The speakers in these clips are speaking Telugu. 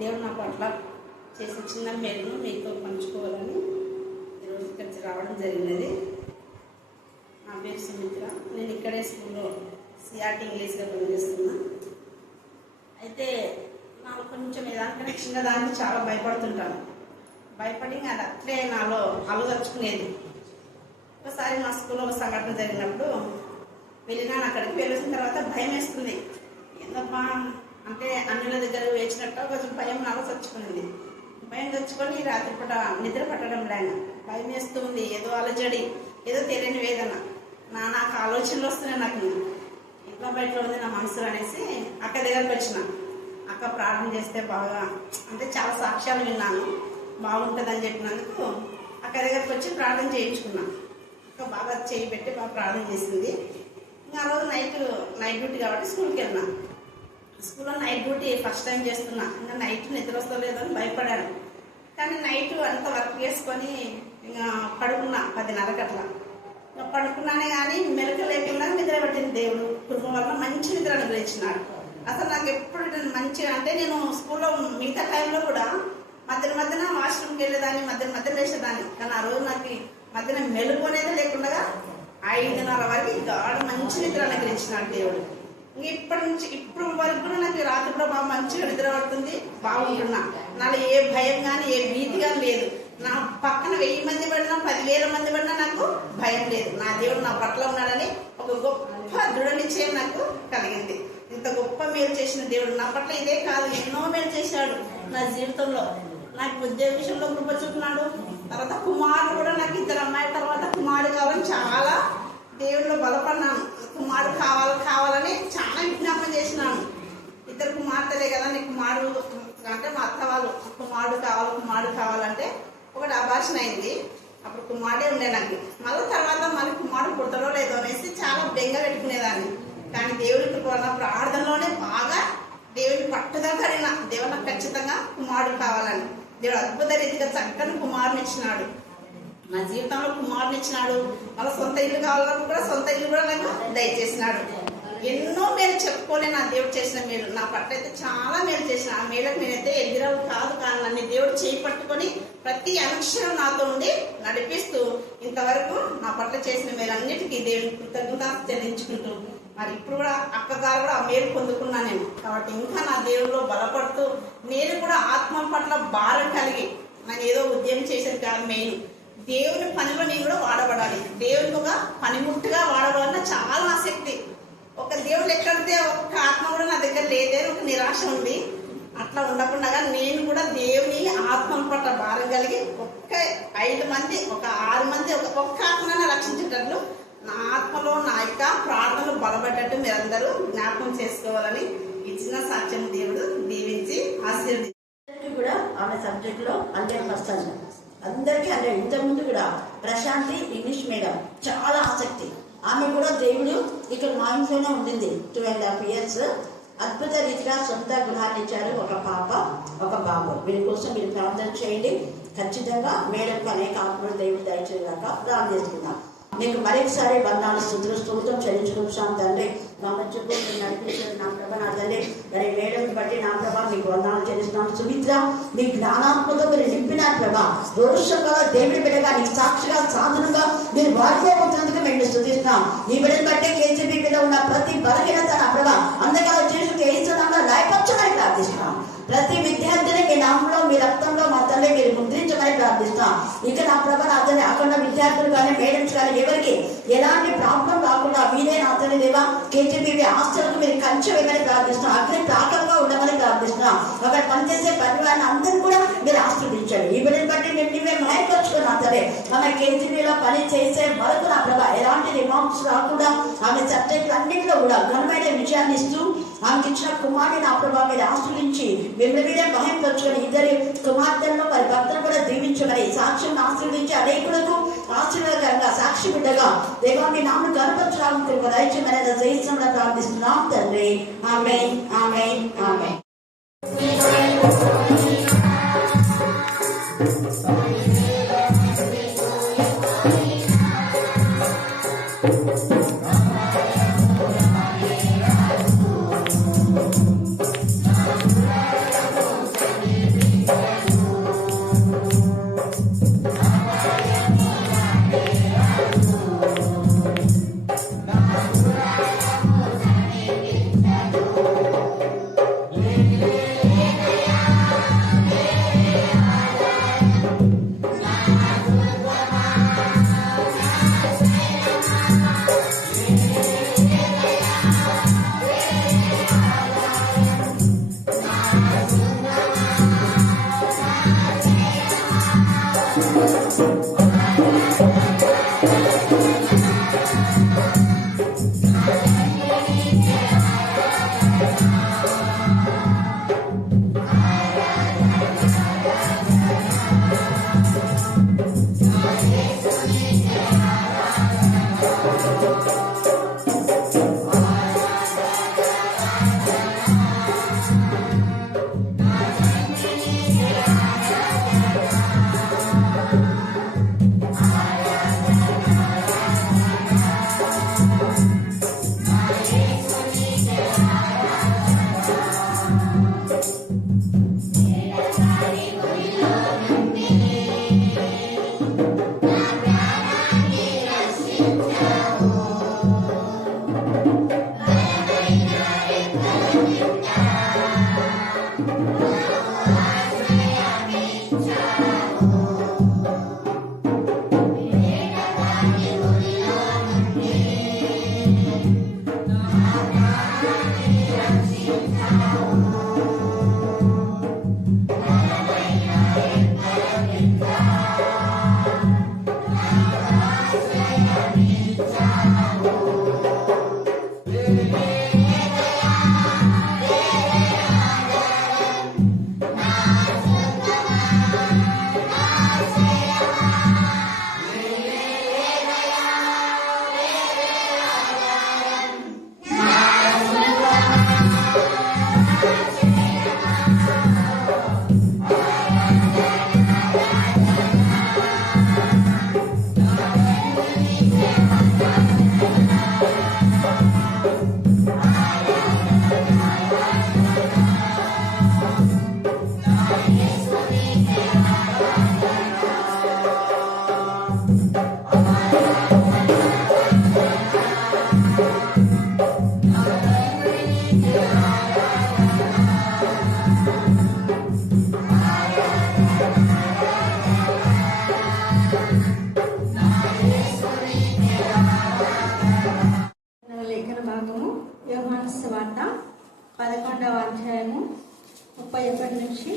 దేవుడు నా పట్ల చేసిన చిన్న మేలును మీతో పంచుకోవాలని ఈరోజు ఇక్కడికి రావడం జరిగినది. నా పేరు సుమిత్ర. నేను ఇక్కడే స్కూల్లో సిఆర్టీ ఇంగ్లీష్గా పనిచేస్తున్నా. అయితే నాకు కొంచెం ఏదానికైనా చిన్న దానికి చాలా భయపడుతుంటాను. భయపడి అది అట్లే నాలో అలుగచ్చుకునేది. ఒకసారి మా స్కూల్లో ఒక సంఘటన జరిగినప్పుడు వెళ్ళినాను. అక్కడికి వెళ్ళిన తర్వాత భయం వేస్తుంది. ఏందమ్మా అంటే అన్నిల దగ్గర వేసినట్టు కొంచెం భయం నాకు చచ్చుకునింది. భయం తెచ్చుకొని రాత్రిపూట నిద్ర పట్టడం లేక భయం వేస్తుంది. ఏదో అలజడి, ఏదో తెలియని వేదన, నాకు ఆలోచనలు వస్తున్నాయి. నాకు ఇంట్లో బయట ఉంది నా మనసులో అనేసి అక్క దగ్గరకు వచ్చిన. అక్క ప్రార్థన చేస్తే బాగా అంటే చాలా సాక్ష్యాలు విన్నాను, బాగుంటుందని చెప్పినందుకు అక్క దగ్గరకు వచ్చి ప్రార్థన చేయించుకున్నాను. అక్క బాగా చేయి పెట్టి బాగా ప్రార్థన చేసింది. ఇంకా ఆ రోజు నైట్ డ్యూటీ కాబట్టి స్కూల్కి వెళ్ళినా. స్కూల్లో నైట్ డ్యూటీ ఫస్ట్ టైం చేస్తున్నా. ఇంకా నైట్ నిద్ర వస్తలేదు అని భయపడాను. కానీ నైట్ అంత వర్క్ చేసుకొని ఇంకా పడుకున్నా 10:30 అట్లా. ఇంకా పడుకున్నానే కానీ మెలక లేకుండా నిద్ర పట్టింది. దేవుడు కృప వల్ల మంచి నిద్ర అనుగ్రహించినాడు. అసలు నాకు ఎప్పుడు మంచిగా అంటే నేను స్కూల్లో మిగతా టైంలో కూడా మధ్యన వాష్రూమ్కి వెళ్ళేదాన్ని, మధ్య వేసేదాన్ని. కానీ ఆ రోజు నాకు మధ్యన మెలుగు అనేది లేకుండా 5:30 వరకు గాఢ మంచి నిద్ర అనుగ్రహించినాడు దేవుడు. ఇప్పుడు వరకు కూడా నాకు రాత్రి కూడా బాగా మంచిగా నిద్ర పడుతుంది, బాగుంటున్నా. నాలో ఏ భయం కానీ ఏ భీతి కానీ లేదు. నా పక్కన 1000 మంది పడినా 10,000 మంది పడినా నాకు భయం లేదు. నా దేవుడు నా పట్ల ఉన్నాడని ఒక గొప్ప దృఢ నిశ్చయం నాకు కలిగింది. ఇంత గొప్ప మేలు చేసిన దేవుడు నా పట్ల ఇదే కాదు, ఎన్నో మేలు చేశాడు నా జీవితంలో. నాకు ఉద్యోగ విషయంలో కృప చూపినాడు. తర్వాత కుమారుడు కూడా నాకు 2 అమ్మాయిల తర్వాత కుమారుడు కావాలని చాలా దేవుళ్ళు బలపడినాను. కుమారుడు కావాలని చాలా విజ్ఞాపన చేసినాను. 2 కుమార్తెలే కదా, నీకు కుమారుడు అంటే మా అత్త వాళ్ళు కుమారుడు కావాలంటే ఒకటి అబార్షన్ అయింది. అప్పుడు కుమారుడే ఉండే నాకు. మళ్ళీ కుమారుడు పుడతాడో లేదో అనేసి చాలా బెంగ పెట్టుకునేదాన్ని. కానీ దేవుడికి ప్రార్థనలోనే బాగా దేవుడిని పట్టుదల కలిగిన దేవుడు నాకు ఖచ్చితంగా కుమారుడు కావాలని. దేవుడు అద్భుత రీతిగా చక్కని కుమారుని ఇచ్చినాడు. నా జీవితంలో కుమారుని ఇచ్చినాడు. మళ్ళీ సొంత ఇల్లు కావాలన్నప్పుడు కూడా సొంత ఇల్లు కూడా నాకు దయచేసినాడు. ఎన్నో మేలు చెప్పుకోలే నా దేవుడు చేసిన మేలు. నా పట్ల అయితే చాలా మేలు చేసిన. ఆ మేలకు నేనైతే ఎదిరవు కాదు. కానీ నన్ను దేవుడు చేయి పట్టుకొని ప్రతి అనుక్షణం నాతో ఉండి నడిపిస్తూ ఇంతవరకు నా పట్ల చేసిన మేలు అన్నిటికీ దేవుడికి కృతజ్ఞత చెల్లించుకుంటూ మరి ఇప్పుడు కూడా అక్కగారు కూడా ఆ మేలు పొందుకున్నా నేను. కాబట్టి ఇంకా నా దేవుడిలో బలపడుతూ నేను కూడా ఆత్మ పట్ల భారం కలిగి నాకు ఏదో ఉద్యమం చేసేది కాదు. మెయిన్ దేవుని పనిలో నేను కూడా వాడబడాలి. దేవునికి ఒక పనిముట్టుగా వాడబడాలన్న చాలా ఆసక్తి. ఒక దేవుడు ఎక్కడితే ఒక్క ఆత్మ కూడా నా దగ్గర లేదే ఒక నిరాశ ఉంది. అట్లా ఉండకుండా నేను కూడా దేవుని ఆత్మ పట్ల భారం కలిగి ఒక్క 5 మంది, ఒక 6 మంది, ఒక్క ఆత్మను రక్షించేటట్లు నా ఆత్మలో నా యొక్క ప్రార్థనలు బలపడ్డట్టు మీరందరూ జ్ఞాపకం చేసుకోవాలని ఇచ్చిన సాక్ష్యం దేవుడు దీవించి ఆశీర్వదించి కూడా ఆమె సబ్జెక్ట్ లో 100% అందరికీ అంటే ఇంతకుముందు కూడా ప్రశాంతి ఇంగ్లీష్ మేడం చాలా ఆసక్తి. ఆమె కూడా దేవుడు ఇక్కడ మా ఇంట్లోనే ఉండింది 2.5 years. అద్భుత రీతిగా సొంత గృహాన్ని ఇచ్చారు. ఒక పాప, ఒక బాబు. వీరి కోసం మీరు ప్రార్థన చేయండి. ఖచ్చితంగా మేడంకు అనేక ఆత్మలు దేవుడు దయచేదాకా ప్రార్థిస్తున్నాం. మీకు మరొకసారి వందనాలు స్తోత్రం చెల్లించుకుంటున్నాం తండ్రి. మా మధ్యకు మీరు నడిపించారు నా ప్రభా, నా తండ్రి. మరి మేడం బట్టి నా ప్రభా మీకు వందనాలు చెల్లిస్తున్నాం. సుమిత్ర మీ జ్ఞానాత్మతో మీరు నింపిన ప్రభా, రోషంగా దేవుడి బిడ్డగా నీకు సాక్షిగా సాధనంగా మీరు వాడుకోబోతున్నందుకు మేము స్తుతిస్తున్నాం. ఈ బిడ్డను బట్టి కేజీబీ మీద ఉన్న ప్రతి బలహీనత నా ప్రభా అందరికీ చేసి కేసునామా రాయపరచమని ప్రార్థిస్తున్నాం. ప్రతి విద్యార్థిని మీ నామంలో మీ రక్తంలో మా తల్లి మీరు ముద్రించమని ప్రార్థిస్తున్నాం. ఇక నా ప్రభా నా తల్లి అక్కడ విద్యార్థులు కానీ మేడమ్స్ కానీ ఎవరికి ఎలాంటి ప్రాబ్లం రాకుండా మీరే నా తల్లి దేవా కేజీబీ హాస్టల్కు మీరు కంచె వేయమని ప్రార్థిస్తున్నాం. అగ్ని ప్రాకంగా ఉండమని ప్రార్థిస్తున్నాం. అక్కడ పనిచేసే పరివారాన్ని అందరూ కూడా మీరు ఆశీర్వదించండి. ఈ బిడ్డను బట్టి మేము మాయపరచుకుని నా తల్లి ఆమె కేజీబీలో పని చేసే వరకు నా ప్రభా ఎలాంటి రిమార్క్స్ రాకుండా ఆమె సబ్జెక్టులు అన్నింటిలో కూడా ఘనమైన విజయాన్ని ఇస్తూ ఆమెకి ఇచ్చిన కుమారుని నా ప్రభా మీరు ఆశ్రయించి మిమ్మల్ని భయం పరచుకొని 2 కుమార్తెలను వారి భర్తను కూడా దీవించమని సాక్ష్యం ఆశీర్వదించి అనేకులకు ఆశీర్వాదకరంగా సాక్షి బిడ్డగా దేవా మీ నామను కనపరచడానికి దయచేయమని జయించమని ప్రార్థిస్తున్నాం తండ్రి. ఆమేన్, ఆమేన్, ఆమేన్. లేఖన భాగము యోహాను సువార్త 11వ అధ్యాయము 31 నుంచి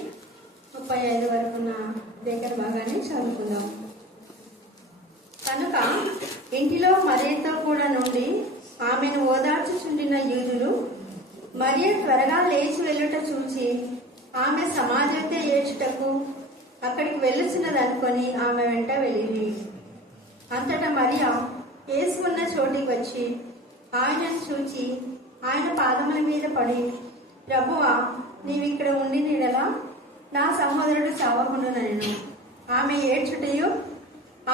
35 వరకు ఉన్న లేఖన భాగాన్ని చదువుకుందాం. కనుక ఇంటిలో మరియతో కూడా నుండి ఆమెను ఓదార్చుచుండిన యూదులు మరియ త్వరగా లేచి వెళ్ళుట చూచి ఆమె సమాజంతో ఏడ్చుటకు అక్కడికి వెళ్ళుచున్నదనుకొని ఆమె వెంట వెళ్ళింది. అంతటా మరియా యేసు ఉన్న చోటికి వచ్చి ఆయనను చూచి ఆయన పాదముల మీద పడి, ప్రభువా, నీవిక్కడ ఉండి నీడలా నా సహోదరుడు చావకుండునెను. ఆమె ఏడ్చుటయు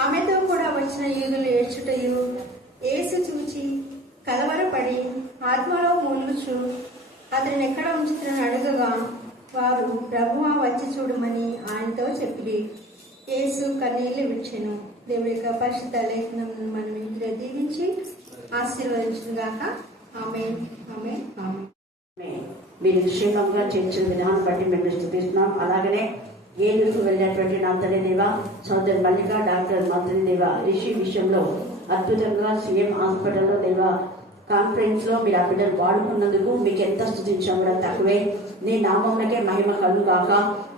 ఆమెతో కూడా వచ్చిన యూదులు ఏడ్చుటయు యేసు చూచి కలవరపడి ఆత్మలో మూలుగుచు అతని ఎక్కడ ఉంచుతున్న అడుగగా వారు ప్రభువా వచ్చి చూడమని ఆయనతో చెప్పిరి. యేసు కన్నీళ్లు విడిచెను. దేవుడి యొక్క పరిశుద్ధ లేఖనం మనం ఇంట్లో దీవించి ఆశీర్వదించుగాక. ఆమేన్, ఆమేన్, ఆమేన్. మీరు క్షేమంగా చేర్చిన విధానం బట్టి మేము స్తుతిస్తున్నాం. అలాగనే ఏనుగు వెళ్ళినటువంటి నా తల్లి దేవ, సోదరు మల్లిక, డాక్టర్ మా తల్లి దేవ, రిషి విషయంలో అద్భుతంగా సీఎం హాస్పిటల్లో దేవ కాన్ఫరెన్స్ లో మీరు ఆ బిడ్డలు వాడుకున్నందుకు మీకు ఎంత స్తుతించాం కూడా తక్కువే. నీ నామంలోకే మహిమ కలుగాక.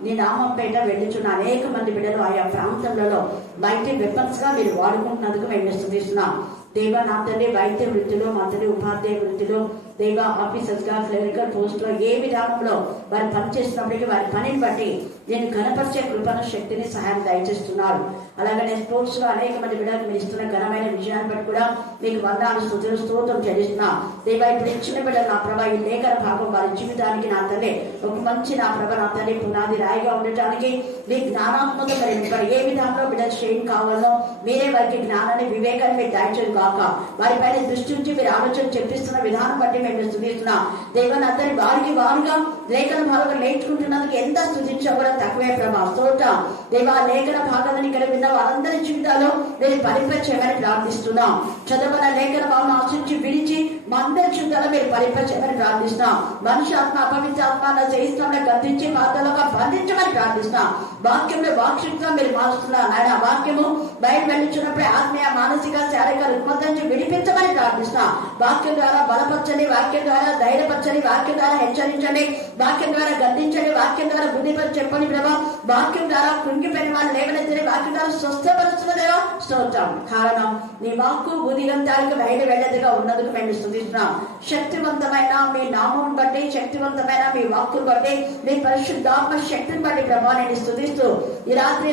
నీ నామం పైన వెళ్ళుచున్న అనేక మంది బిడ్డలు ఆయా ప్రాంతాలలో బయట వెపన్స్ గా మీరు వాడుకుంటున్నందుకు మేము స్తుతిస్తున్నాం. దేవ నా తండ్రి వైద్య వృత్తిలో, మా తండ్రి ఉపాధ్యాయ వృత్తిలో, దేవ ఆఫీసర్స్ గా, క్లరికల్ పోస్ట్ లో ఏ విధానంలో వారు పనిచేస్తున్నప్పటికీ వారి పనిని బట్టి నేను కనపరిచే కృపను, శక్తిని, సహాయం దయచేస్తున్నారు. అలాగనే స్పోర్ట్స్ లో అనేక మంది బిడ్డలకు మీరు ఇస్తున్న ఘనమైన విజయాన్ని బట్టి కూడా మీకు వందనాలు, స్తుతులు, స్తోత్రం చెల్లిస్తున్నా. దేవ ఇప్పుడు ఇచ్చిన బిడ్డలు నా ప్రభ ఈ లేఖన భాగం వారి జీవితానికి నా తల్లి ఒక మంచి నా ప్రభ నా తల్లి పునాది రాయిగా ఉండటానికి మీ జ్ఞానాత్మక మరి ఏ విధానంలో బిడ్డలు శ్రేణి కావాలో మీరే వారికి జ్ఞానాన్ని, వివేకాన్ని మీరు దయచేది కాక. వారిపైన దృష్టి ఉంచి మీరు ఆలోచన చెప్పిస్తున్న విధానం బట్టి మేము స్తుతిస్తున్నాం. దేవ నా తల్లి వారికి వారుగా లేఖన భాగం నేర్చుకుంటున్నందుకు ఎంత స్తుతించా కూడా తక్కువే ప్రభా. స్తోత్రం దేవ. లేఖన భాగాలను ఇక్కడ విన్న వారందరి జీవితాల్లో నేను పరిపరిచయమని ప్రార్థిస్తున్నాం. చదవన లేఖన భావం ఆశించి విడిచి మా అందరి జీవితాల్లో మీరు పరిపరిచయమని ప్రార్థిస్తున్నాం. మనుషాత్మ, అపవిత్రాత్మ చేయిస్తామని గర్తించి పాత్రలుగా బంధించమని ప్రార్థిస్తున్నాం. వాక్యంలో వాక్షిత్వం మీరు మారుస్తున్నారు నాయన. వాక్యము బయట వెళ్ళించినప్పుడే ఆత్మీయ, మానసిక, శారీరక రుగ్మత నుంచి విడిపించమని ప్రార్థిస్తున్నాం. వాక్యం ద్వారా బలపరచండి, వాక్యం ద్వారా ధైర్యపరచండి, వాక్యం ద్వారా హెచ్చరించండి, వాక్యం ద్వారా గద్దించండి, వాక్యం ద్వారా బుద్ధిపరి చెప్పండి ప్రభా. వాక్యం ద్వారా కృంగిపోయిన వాళ్ళు లేవనెత్తని, వాక్యం ద్వారా స్వస్థపరుస్తున్నదేవా స్తోత్రం. కారణం నీ వాక్కు బుద్ధిగంతాలకు బయట వెళ్ళేదిగా ఉన్నందుకు మేము స్తుతిస్తున్నాం. శక్తివంతమైన మీ నామం బట్టి, శక్తివంతమైన మీ వాక్కును బట్టి, మీ పరిశుద్ధాత్మ శక్తిని బట్టి ప్రభా నేను స్తుతిస్తూ ఈ రాత్రి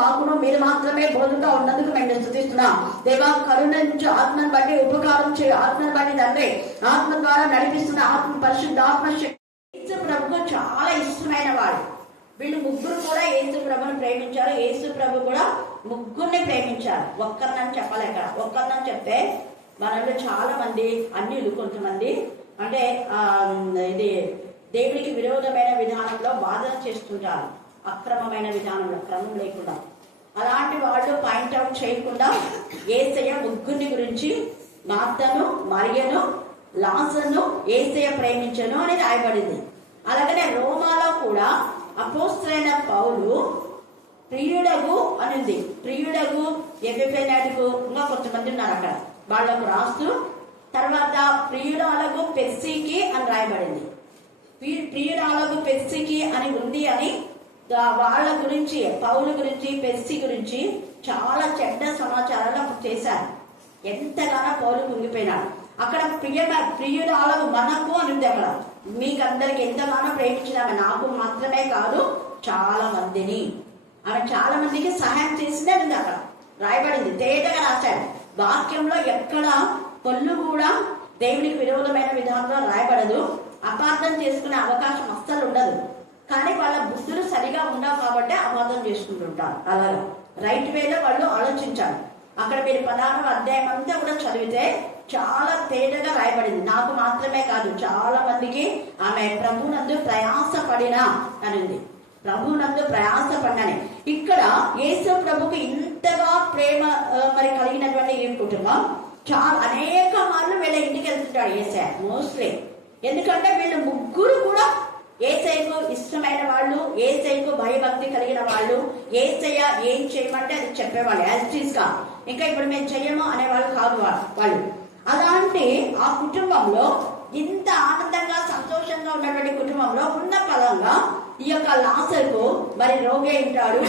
మాకును మీరు మాత్రమే బోధగా ఉన్నందుకు మేము స్తుతిస్తున్నాం. దేవా కరుణ నుంచి ఆత్మను బట్టి, ఉపకారం ఉపకారం చేయ ఆత్మను బట్టి తండ్రి ఆత్మ ద్వారా నడిపిస్తున్న ఆత్మ పరిశుద్ధ ఆత్మ యేసు ప్రభుకు చాలా ఇష్టమైన వాడు. వీళ్ళు ముగ్గురు కూడా యేసు ప్రభుని ప్రేమించారు. యేసు ప్రభు కూడా ముగ్గురిని ప్రేమించారు. ఒక్కరినని చెప్పాలి. ఇక్కడ ఒక్కరినని చెప్తే మనలో చాలా మంది అన్యులు కొంతమంది అంటే ఇది దేవుడికి విరోధమైన విధానంలో వాదన చేస్తుంటారు. అక్రమమైన విధానంలో క్రమం లేకుండా అలాంటి వాళ్ళు పాయింట్అవుట్ చేయకుండా యేసయ్య ముగ్గురిని గురించి మార్తను, మరియను, లాజరును యేసయ్య ప్రేమించను అని రాయబడింది. అలాగనే రోమాలో కూడా అపోస్తలుడైన పౌలు ప్రియుడగు అనింది. ప్రియుడగు ఎపిఫెనెటుకు ఇంకా కొంతమంది ఉన్నారు అక్కడ వాళ్లకు రాస్తూ తర్వాత ప్రియురాలకు పెర్సికి అని రాయబడింది. ప్రియురాలకు పెర్సికి అని ఉంది అని వాళ్ళ గురించి పౌలు గురించి పెర్సి గురించి చాలా చెడ్డ సమాచారాలు చేశారు. ఎంతగానో పౌలు కుంగిపోయినాడు. అక్కడ ప్రియురాలకు మనకు అని ఉంది. అక్కడ మీకందరికి ఎంతగానో ప్రేమించినామె నాకు మాత్రమే కాదు చాలా మందిని, ఆమె చాలా మందికి సహాయం చేసిందే ఉంది అక్కడ రాయబడింది. తేటగా రాశాడు. వాక్యంలో ఎక్కడ పొల్లు కూడా దేవునికి విరోధమైన విధానంలో రాయబడదు. అపార్థం చేసుకునే అవకాశం అస్సలు ఉండదు. కానీ వాళ్ళ బుద్ధులు సరిగా ఉండవు కాబట్టి అపార్థం చేసుకుంటుంటారు. అలాగా రైట్ వేలో వాళ్ళు ఆలోచించారు. అక్కడ మీరు 16వ అధ్యాయం అంతా కూడా చదివితే చాలా తేటగా రాయబడింది. నాకు మాత్రమే కాదు చాలా మందికి ఆమె ప్రభునందు ప్రయాసపడినా అనింది. ప్రభునందు ప్రయాసపడినని ఇక్కడ యేసు ప్రభుకి ఇంతగా ప్రేమ మరి కలిగినటువంటి ఈ కుటుంబం చాలా అనేక మార్లు వీళ్ళ ఇంటికి వెళ్తుంటాడు యేసయ్య మోస్ట్లీ. ఎందుకంటే వీళ్ళు ముగ్గురు కూడా యేసయ్యకు ఇష్టమైన వాళ్ళు, యేసయ్యకు భయభక్తి కలిగిన వాళ్ళు, యేసయ్య ఏం చేయమంటే అది చెప్పేవాళ్ళు యాజిటీస్ గా. ఇంకా ఇప్పుడు మేము చెయ్యము అనేవాళ్ళు కాదు వాళ్ళు. అలాంటి ఆ కుటుంబంలో ఇంత ఆనందంగా సంతోషంగా ఉన్నటువంటి కుటుంబంలో ఉన్న పరంగా ఈ యొక్క లాజరుకు మరి రోగి ఉంటాడు.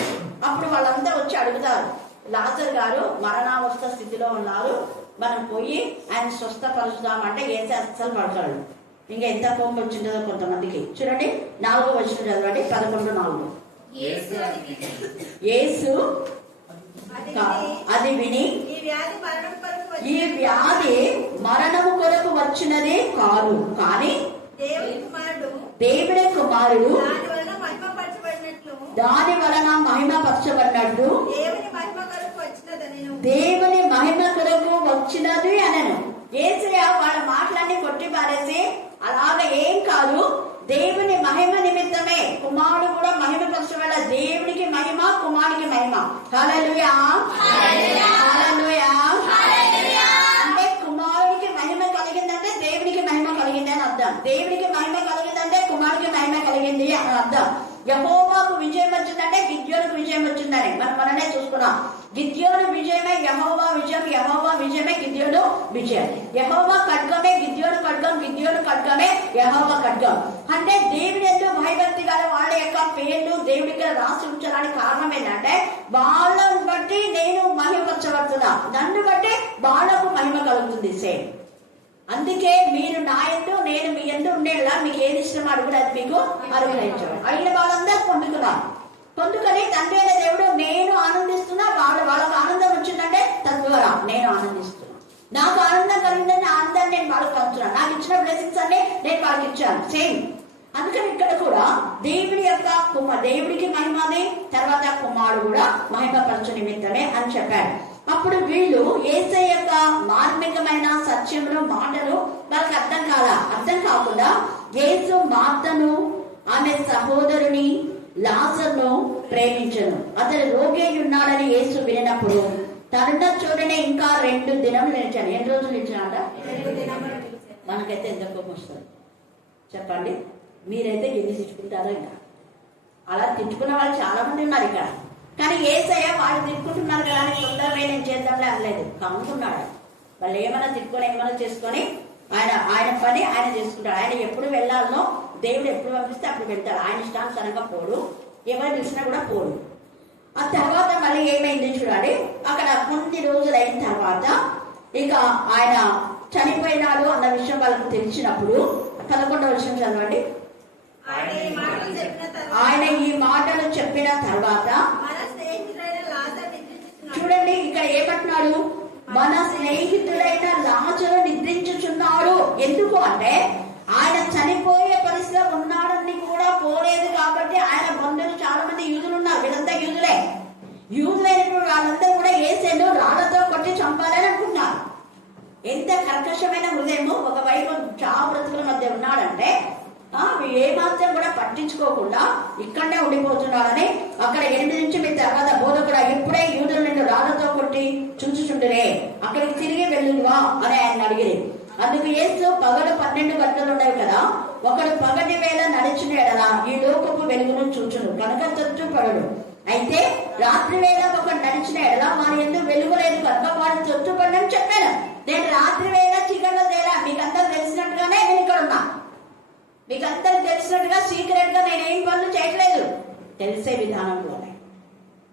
అప్పుడు వాళ్ళంతా వచ్చి అడుగుతారు, లాజరు గారు మరణావస్థ స్థితిలో ఉన్నారు, మనం పోయి ఆయన స్వస్థపరుచుదామంటే యేసయ్య అస్సలు పడతాడు. ఇంకా ఎంత కోపం వచ్చిందో కొంతమందికి. చూడండి 4వ వచనం చదవండి. 11:4 యేసు అది విని ఈ వ్యాధి మరణము కొరకు వచ్చినదే కాదు, కానీ దేవుని కుమారుడు దాని వలన మహిమపరచబడినట్టు దేవుని మహిమ కొరకు వచ్చినది అనను. యేసయ్య వాళ్ళ మాటలన్నీ కొట్టి పారేసి అలాగ ఏం కాదు, దేవుని మహిమ నిమిత్తమే కుమారుడు కూడా మహిమపరచబడ. దేవునికి మహిమ, కుమారుడికి మహిమ. హల్లెలూయా హల్లెలూయా. అంటే కుమారుడికి మహిమ కలిగిందంటే దేవునికి మహిమ కలిగింది అని అర్థం. దేవునికి మహిమ కలిగిందంటే కుమారుడికి మహిమ కలిగింది అని అర్థం. యెహోవాకు విజయం వచ్చిందంటే గిద్యోనుకు విజయం వచ్చిందని మననే చూసుకున్నాం. గిద్యోను విజయమే యెహోవా విజయం, యెహోవా విజయమే గిద్యోను విజయం. యెహోవా ఖడ్గమే గిద్యోను ఖడ్గం, గిద్యోను ఖడ్గమే యెహోవా ఖడ్గం. అంటే దేవుని ఎందు భయభక్తి గల వాళ్ళ యొక్క పేర్లు దేవుడికి రాసి ఉంచడానికి కారణం ఏంటంటే వాళ్ళని బట్టి నేను మహిమపరచబడుతున్నా, నన్ను బట్టి వాళ్ళకు మహిమ కలుగుతుంది. సేమ్ అందుకే మీరు నా ఎందు నేను మీ ఎందు ఉండేలా మీకు ఏది ఇష్టం అడుగుడు అది మీకు అనుగ్రహించడం. అయిన వాళ్ళందరూ పొందుకొని తండ్రి అయిన దేవుడు నేను ఆనందిస్తున్నా, వాళ్ళకు ఆనందం వచ్చిందంటే తద్వారా నేను ఆనందిస్తున్నా. నాకు ఆనందం కలిగిందని ఆనందాన్ని నేను వాళ్ళకి పంచున్నాను. నాకు ఇచ్చిన బ్లెస్సింగ్స్ అన్ని నేను వాళ్ళకి ఇచ్చాను. సేమ్ అందుకని ఇక్కడ కూడా దేవుడి యొక్క దేవుడికి మహిమని తర్వాత కుమారుడు కూడా మహిమపరచు నిమిత్తమే అని చెప్పాడు. అప్పుడు వీళ్ళు యేసయ్య యొక్క మార్మికమైన సత్యములు మాటలు వాళ్ళకి అర్థం కాకుండా యేసు మార్తను ఆమె సహోదరుని లాజరును ప్రేమించను. అతడు రోగి అయి ఉన్నాడని యేసు వినినప్పుడు తరుణ చూడనే ఇంకా 2 దినములు నిలిచాను. ఎన్ని రోజులు నిలిచాడ? మనకైతే ఎంత కోపం వస్తుంది చెప్పండి. మీరైతే ఎన్ని తిట్టుకుంటారో. ఇంకా అలా తిట్టుకున్న వాళ్ళు చాలా మంది ఉన్నారు ఇక్కడ. కానీ యేసయ్య వాళ్ళు తిట్టుకుంటున్నారు కదా అని తొందరగా నేను చేద్దాంలే అనలేదు. కమ్ముకున్నాడు. వాళ్ళు ఏమైనా తిట్టుకొని ఏమైనా చేసుకొని ఆయన పని ఆయన చేసుకుంటాడు. ఆయన ఎప్పుడు వెళ్ళాలనో దేవుడు ఎప్పుడు పంపిస్తే అప్పుడు వెళ్తాడు. ఆయన ఇష్టానుసారంగా పోడు, ఎవరు పిలిచినా కూడా పోడు. ఆ తర్వాత మళ్ళీ ఏమైంది చూడాలి. అక్కడ కొన్ని రోజులు అయిన తర్వాత ఇక ఆయన చనిపోయినాడు అన్న విషయం వాళ్ళకు తెలిసినప్పుడు 11వ వచనం చదవండి. ఆయన ఈ మాటలు చెప్పిన తర్వాత చూడండి ఇక్కడ ఏమంటున్నాడు, మన స్నేహితుడైన లాజరు నిద్రించుచున్నాడు. ఎందుకు అంటే ఆయన చనిపోయే పరిస్థితిలో ఉన్నాడని కూడా పోలేదు కాబట్టి ఆయన బంధువులు చాలా మంది యూదులు ఉన్నారు. వీళ్ళంతా యూదులైనటువంటి వాళ్ళందరూ కూడా యేసును రాళ్లతో కొట్టి చంపాలని అనుకున్నారు. ఎంత కర్కశమైన హృదయము! ఒకవైపు చావు బ్రతుకుల మధ్య ఉన్నాడంటే ఏమాత్రం కూడా పట్టించుకోకుండా ఇక్కడనే ఉండిపోతున్నాడని అక్కడ 8 నుంచి మీ తర్వాత బోధకుడు ఇప్పుడే యూదులు నిన్ను రాళ్లతో కొట్టి చూచుచుండరే, అక్కడికి తిరిగి వెళ్ళువా అని ఆయన అడిగిరి. అందుకు యేసు పగలు 12 గంటలు ఉన్నాయి కదా, ఒకడు పగటి వేళ నడిచిన ఎడలా ఈ లోకపు వెలుగును చూచును కనుక తొట్టుపడడు. అయితే రాత్రి వేళ ఒకడు నడిచిన ఎడలా వారి ఎందుకు వెలుగు లేదు కనుక వాడు తొట్టుపడని చెప్పాను. నేను రాత్రి వేళ చీకట్లో తేలా, మీకందరూ తెలిసినట్టుగానే నేను ఇక్కడ ఉన్నా. మీకు అందరికి తెలిసినట్టుగా సీక్రెట్ గా నేనేం పనులు చేయట్లేదు, తెలిసే విధానంలోనే.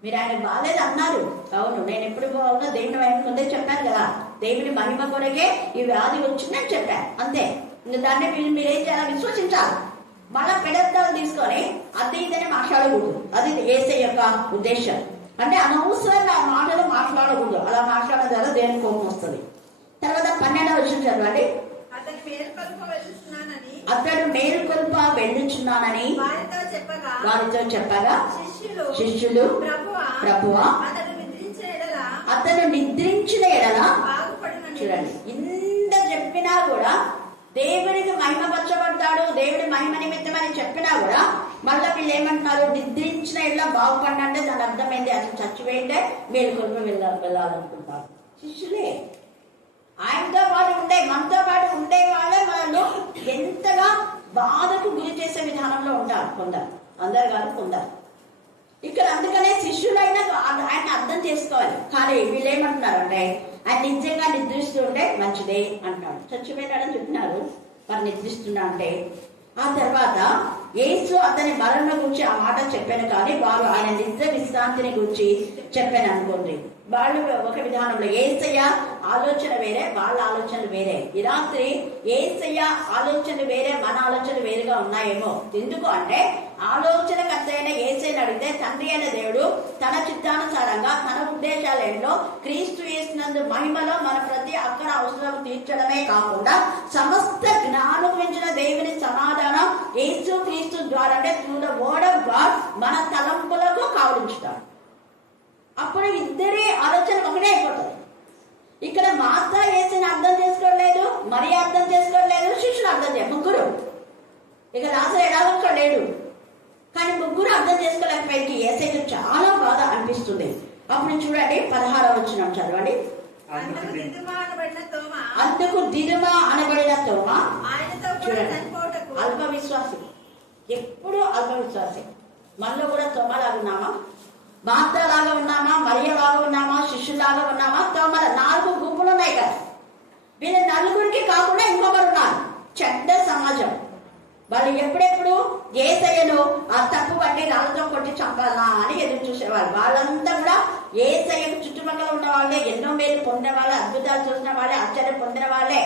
మీరు ఆయన బాగాలేదు అన్నారు. అవును, నేను ఎప్పుడు బాగున్నా దేవుని వైపు ముందే చెప్పాను కదా, దేవుని మహిమ కొరకే ఈ వ్యాధి వచ్చిందని చెప్పాను, అంతే. ఇంకా దాన్ని మీరేం చేయాలి? విశ్వసించాలి. మళ్ళా పెడతాలు తీసుకొని అది ఇదని మాట్లాడకూడదు. అది యేసయ్య యొక్క ఉద్దేశం. అంటే అనవసరంగా ఆ మాటలు మాట్లాడకూడదు. అలా మాట్లాడడం ద్వారా దేవుని కోపం వస్తుంది. తర్వాత 12వ వచనం చదవండి. అతడు మేలుకొల్ప వెళ్ళుచున్నానని వారితో చెప్పగా శిష్యులు ప్రభువా అతడు నిద్రించిన ఎడల, చూడండి, ఇంత చెప్పినా కూడా దేవుడికి మహిమపరచబడతాడు, దేవుడి మహిమ నిమిత్తం అని చెప్పినా కూడా మళ్ళీ వీళ్ళు ఏమంటున్నారు? నిద్రించిన ఎడల బాగుపడంటే దాని అర్థమైంది అసలు చచ్చిపోయింటే మేలుకొల్ప వెళ్ళాలనుకుంటారు. శిష్యులే ఆయనతో పాటు ఉండే, మనతో పాటు ఉండే వాళ్ళే మనలో ఎంతగా బాధకు గురి చేసే విధానంలో ఉంటారు కొందరు, అందరు కాదు కొందరు. ఇక్కడ అందుకనే శిష్యులైనా ఆయన అర్థం చేసుకోవాలి. కానీ వీళ్ళు ఏమంటున్నారు అంటే ఆయన నిజంగా నిద్రిస్తుంటే మంచిదే అంటున్నాడు. చచ్చిపోయినాడని చెప్పినారు, మరి నిద్రిస్తున్నా అంటే. ఆ తర్వాత యేసు అతని మరణ గురించి ఆ మాట చెప్పాను, కానీ వారు ఆయన నిద్ర విశ్రాంతిని గురించి చెప్పాను అనుకోండి. వాళ్ళు ఒక విధానంలో యేసయ్య ఆలోచన వేరే, వాళ్ళ ఆలోచనలు వేరే. ఈ రాత్రి యేసయ్య ఆలోచనలు వేరే, మన ఆలోచనలు వేరుగా ఉన్నాయేమో. ఎందుకు అంటే ఆలోచనకర్త అయిన యేసయ్యని అడిగితే తండ్రి అయిన దేవుడు తన చిత్తానుసారంగా తన ఉద్దేశాలలో క్రీస్తు యేసునందు మహిమలో మన ప్రతి అక్కడ అవసరం తీర్చడమే కాకుండా సమస్త జ్ఞానం మించిన దేవుని సమాధానం యేసు క్రీస్తు ద్వారా, అంటే through the word of God, మన తలంపులకు కావలించుతాడు. అప్పుడు ఇద్దరి ఆలోచన ఒకటే అయిపోతుంది. ఇక్కడ మార్త యేసుని అర్థం చేసుకోలేదు, మరియ అర్థం చేసుకోలేదు, శిష్యులు అర్థం చేయాలి, ముగ్గురు. ఇక లాజరు ఎలాగో లేడు, కానీ ముగ్గురు అర్థం చేసుకోలేకపోయి యేసయ్యకు చాలా బాధ అనిపిస్తుంది. అప్పుడు చూడండి 16వ వచనం చదవండి. అందుకు దిదుమా అనబడిన తోమా, చూడండి, అల్ప విశ్వాసి, ఎప్పుడు అల్ప విశ్వాసి. మనలో కూడా తోమలాగా ఉన్నామా? మార్త లాగా ఉన్నామా? మరియ లాగా ఉన్నామా? శిష్యులాగా ఉన్నామా? తోమల 4 గుంపులు ఉన్నాయి కదా. వీళ్ళ నలుగురికి కాకుండా ఇంకొకరు ఉన్నారు, చెడ్డ సమాజం. వాళ్ళు ఎప్పుడెప్పుడు యేసయ్యను ఆ తప్పు పట్టి రాళ్ళతో కొట్టి చంపాలా అని ఎదురు చూసేవాళ్ళు. వాళ్ళంతా కూడా యేసయ్యకు చుట్టుపక్కల ఉన్న వాళ్ళే, ఎన్నో మేలు పొందిన వాళ్ళే, అద్భుతాలు చూసిన వాళ్ళే, ఆశ్చర్యం పొందిన వాళ్ళే.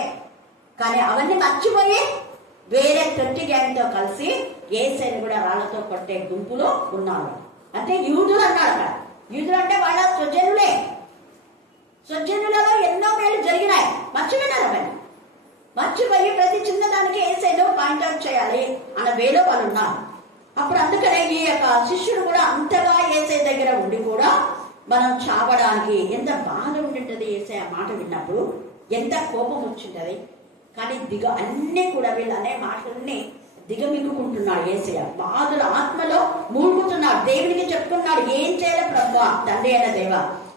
కానీ అవన్నీ మర్చిపోయి వేరే తొట్టి గ్యాంగ్తో కలిసి యేసయ్యను కూడా రాళ్ళతో కొట్టే గుంపులో ఉన్నారు. అంటే యూదులు అన్నారు అక్కడ. యూదులు అంటే వాళ్ళ స్వజనులే. స్వజనులలో ఎన్నో మేలు జరిగినాయి, మర్చిపోయినారు. అవన్నీ మర్చిపోయి ప్రతి చిన్నదానికి యేసయ్యను పాయింట్అవుట్ చేయాలి అన్న వేలో వాళ్ళు ఉన్నారు. అప్పుడు అందుకనే ఈ యొక్క శిష్యుడు కూడా అంతగా యేసయ్య దగ్గర ఉండి కూడా మనం చావడానికి ఎంత బాధ ఉంటుంటది. యేసయ్య మాట విన్నప్పుడు ఎంత కోపం వచ్చింటది. కానీ అన్నీ కూడా వీళ్ళు అనే మాటలన్నీ దిగమిగుకుంటున్నాడు యేసయ్య. బాధల ఆత్మలో మూలుగుతున్నాడు, దేవునికి చెప్తున్నాడు, ఏం చేయాలి ప్రభువా, తండ్రి అయిన దేవ.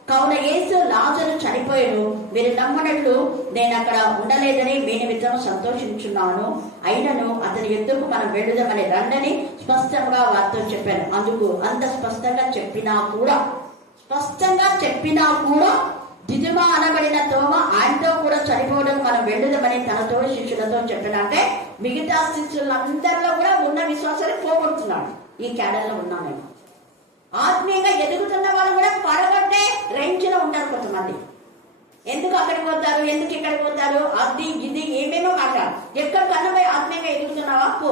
కావున యేసు లాజరు చనిపోయాను, మీరు నమ్మనట్లు నేను అక్కడ ఉండలేదని మీ నిమిత్తం సంతోషించున్నాను. అయినను అతని ఎందుకు మనం వెళ్ళుదామని రండని స్పష్టంగా వారితో చెప్పాను. అందుకు అంత స్పష్టంగా చెప్పినా కూడా దిదుమా అనబడిన తోమ ఆయనతో కూడా చనిపోవడం మనం వెళ్ళుదామని తనతో శిష్యులతో చెప్పినంటే మిగతా శిష్యులందరిలో కూడా ఉన్న విశ్వాసాన్ని పోగొడుతున్నాడు. ఈ క్యాడర్లో ఉన్నాను. ఆత్మీయంగా ఎదుగుతున్న వాళ్ళు కూడా పడగొట్టే రేంజ్ లో ఉంటారు కొంతమంది. ఎందుకు అక్కడికి పోతారు, ఎందుకు ఇక్కడికి పోతారు, అది ఇది ఏమేమో మాట్లాడు. ఎక్కడ కన్నపోయి ఆత్మీయంగా ఎదుగుతున్నావా? పో.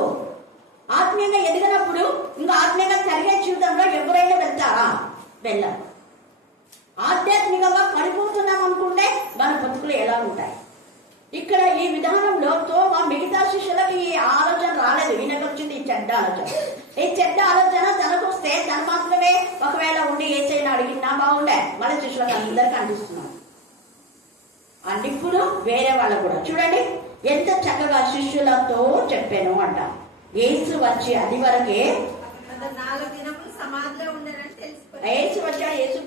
ఆత్మీయంగా ఎదిగినప్పుడు ఇంకా ఆత్మీయంగా జరిగే జీవితంలో ఎవరైనా వెళ్తారా? వెళ్ళారు. ఆధ్యాత్మికంగా పడిపోతున్నాం అనుకుంటే మన బతుకులు ఎలా ఉంటాయి? ఇక్కడ ఈ విధానంలో తోమ మిగతా శిష్యులకు ఈ ఆలోచన రాలేదు. ఈయనకు వచ్చింది ఈ చెడ్డ ఆలోచన. ఈ చెడ్డ ఆలోచన తనకు వస్తే తను మాత్రమే ఒకవేళ ఉండి ఏసైనా అడిగినా బాగుండే, మన శిష్యులకు అందరికీ అందిస్తున్నాడు. అండ్ ఇప్పుడు వేరే వాళ్ళకు కూడా చూడండి ఎంత చక్కగా శిష్యులతో చెప్పాను అంట. యేసు వచ్చి అది వరకే 4 దినములు సమాధిలో ఉండేనని తెలిసిపోయింది. యేసు వచ్చాడు, యేసు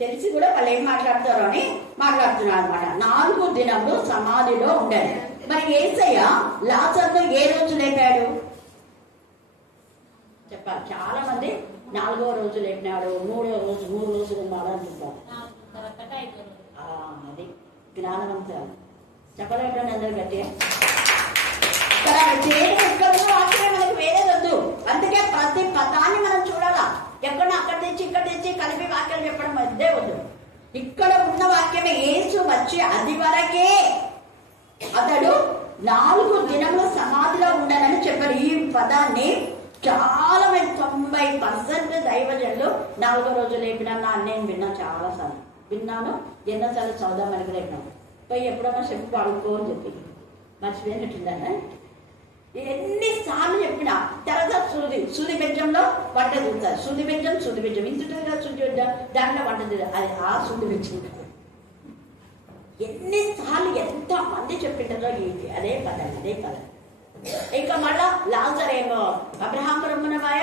తెలిసి కూడా వాళ్ళు ఏం మాట్లాడతారో అని మాట్లాడుతున్నారు అనమాట. 4 దినములు సమాధిలో ఉండాడు. మరి యేసయ్య లాజరును ఏ రోజు లేపాడు చెప్పాలి. చాలా మంది 4వ రోజు లేపినాడు, 3వ రోజు 3 రోజులు ఉన్నాడు అంటుంటారు. అది జ్ఞానవంతురాలు చెప్పలేటండి అందరు గట్టిగా. మనకు వేరే వద్దు. అందుకే ప్రతి పదాన్ని మనం చూడాలా. ఎక్కడ అక్కడ తెచ్చి ఇక్కడ తెచ్చి కలిపి వాక్యాలు చెప్పడం అదే వద్దు. ఇక్కడ ఉన్న వాక్యమే యేసు వచ్చి అది వరకే అతడు 4 దినములు సమాధిలో ఉండాలని చెప్పారు. ఈ పదాన్ని చాలా మంది 90% దైవజనులు 4వ రోజు లేపినా నేను విన్నా, చాలా సార్లు విన్నాను. ఎన్నోసార్లు చదువుదామని కూడా విన్నాను. పోయి ఎప్పుడన్నా చెప్పి పడుకో అని చెప్పి మర్చిపోయినట్టుందా. ఎన్నిసార్లు చెప్పినా తర్వాత సూది బెజ్జంలో వంట చూస్తారు. సూది బెజ్జం ఇంతుంటుందిగా సూది బెజ్జం, దాంట్లో వంట చూస్తారు. అది ఆ సూది బెజ్జం కాదు. ఎన్నిసార్లు ఎంత మంది చెప్పింటారో ఇది అదే పదం. ఇంకా మళ్ళా లాజరేమో అబ్రహాం రమ్మనమాయ,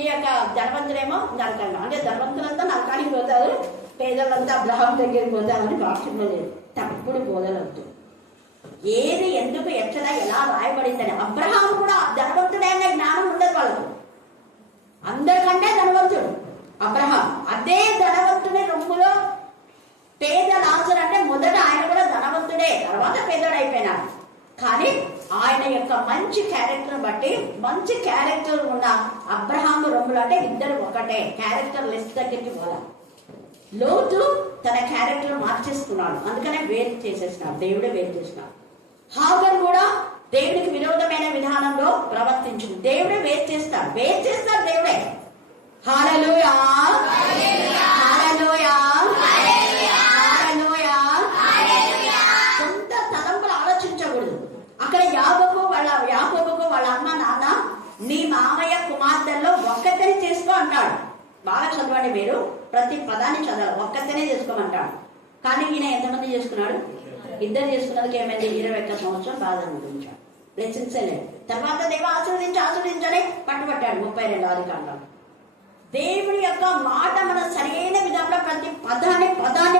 ఈ యొక్క ధనవంతుడేమో నరకంగా. అంటే ధనవంతులంతా నరకానికి పోతారు, పేదలంతా అబ్రహాం దగ్గరికి పోతారని వాక్యంలో లేదు. తప్పుడు బోధలొద్దు. ఏది ఎందుకు ఎట్లా ఎలా రాయబడిందని. అబ్రహాం కూడా ధనవంతుడే అనే జ్ఞానం ఉండదు వాళ్ళకు. అందరికంటే ధనవంతుడు అబ్రహాం. అదే ధనవంతుని రొమ్ములో పేద లాజరు. అంటే మొదట ఆయన కూడా ధనవంతుడే, తర్వాత పేదోడు అయిపోయినాడు. కానీ ఆయన యొక్క మంచి క్యారెక్టర్ బట్టి మంచి క్యారెక్టర్ ఉన్న అబ్రహాం రొమ్ములు అంటే ఇద్దరు ఒకటే. క్యారెక్టర్ లెస్ దగ్గరికి పోలా. లోతు తన క్యారెక్టర్ మార్చేసుకున్నాడు, అందుకనే వేరు చేసేసినాడు. దేవుడే వేరు చేసినాడు. హాగర్ కూడా దేవుడికి విరోధమైన విధానంలో ప్రవర్తించింది. దేవుడే వేరు చేస్తాడు దేవుడే. హల్లెలూయా, హల్లెలూయా, హల్లెలూయా. సొంత తలంపులు ఆలోచించకూడదు. అక్కడ యాకోబుకు వాళ్ళ అమ్మ నాన్న నీ మామయ్య కుమార్తెల్లో ఒక్కతని చేసుకో అంటాడు. బాగా చదవండి మీరు, ప్రతి పదాన్ని చదవాలి. ఒక్కతనే చేసుకోమంటాడు. కానీ ఈయన ఎంతమంది చేసుకున్నాడు? 2 చేసుకున్నదికి ఏమైంది? 21 సంవత్సరం బాధ అనుభవించాడు. రచించలేదు. తర్వాత దేవ ఆశీర్వదించని పట్టుబట్టాడు 32 ఆదికాండం. దేవుని యొక్క మాట మనం సరైన విధంగా ప్రతి పదాన్ని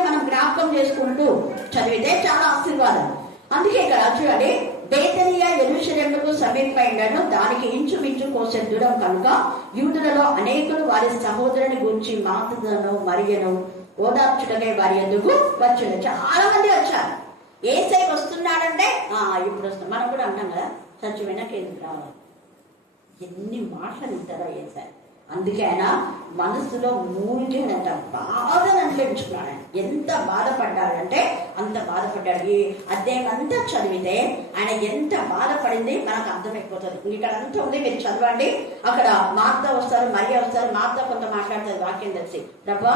మనం జ్ఞాపకం చేసుకుంటూ చదివితే చాలా ఆశీర్వాదం. అందుకే ఇక్కడ చూడండి, బేతనియా యెరూషలేముకు సమీపమైనను, దానికి ఇంచుమించు కోసెడు దూరం కనుక యూదులలో అనేకులు వారి సహోదరుని గురించి మాతను మరియను ఓదార్చుటకై వారి ఎందుకు వచ్చాడు. చాలా మంది వచ్చారు. యేసయ్య వస్తున్నాడంటే ఇప్పుడు వస్తాం. మనం కూడా అంటాం కదా, చచ్చిపోయినాక ఎందుకు రావాలి. ఎన్ని మాటలు వింటారో యేసయ్య. అందుకే ఆయన మనసులో మూలికి అంత బాధను అనిపించుకున్నాడు. ఎంత బాధపడ్డాడంటే అంత బాధపడ్డాడు. ఈ అధ్యాయం అంతా చదివితే ఆయన ఎంత బాధపడింది మనకు అర్థమైపోతుంది. ఇక్కడ అంతా ఉంది, మీరు చదవండి. అక్కడ మార్త వస్తారు, మరియ వస్తారు. మార్త కొంత మాట్లాడుతుంది వాక్యం తెలిసి, ప్రభా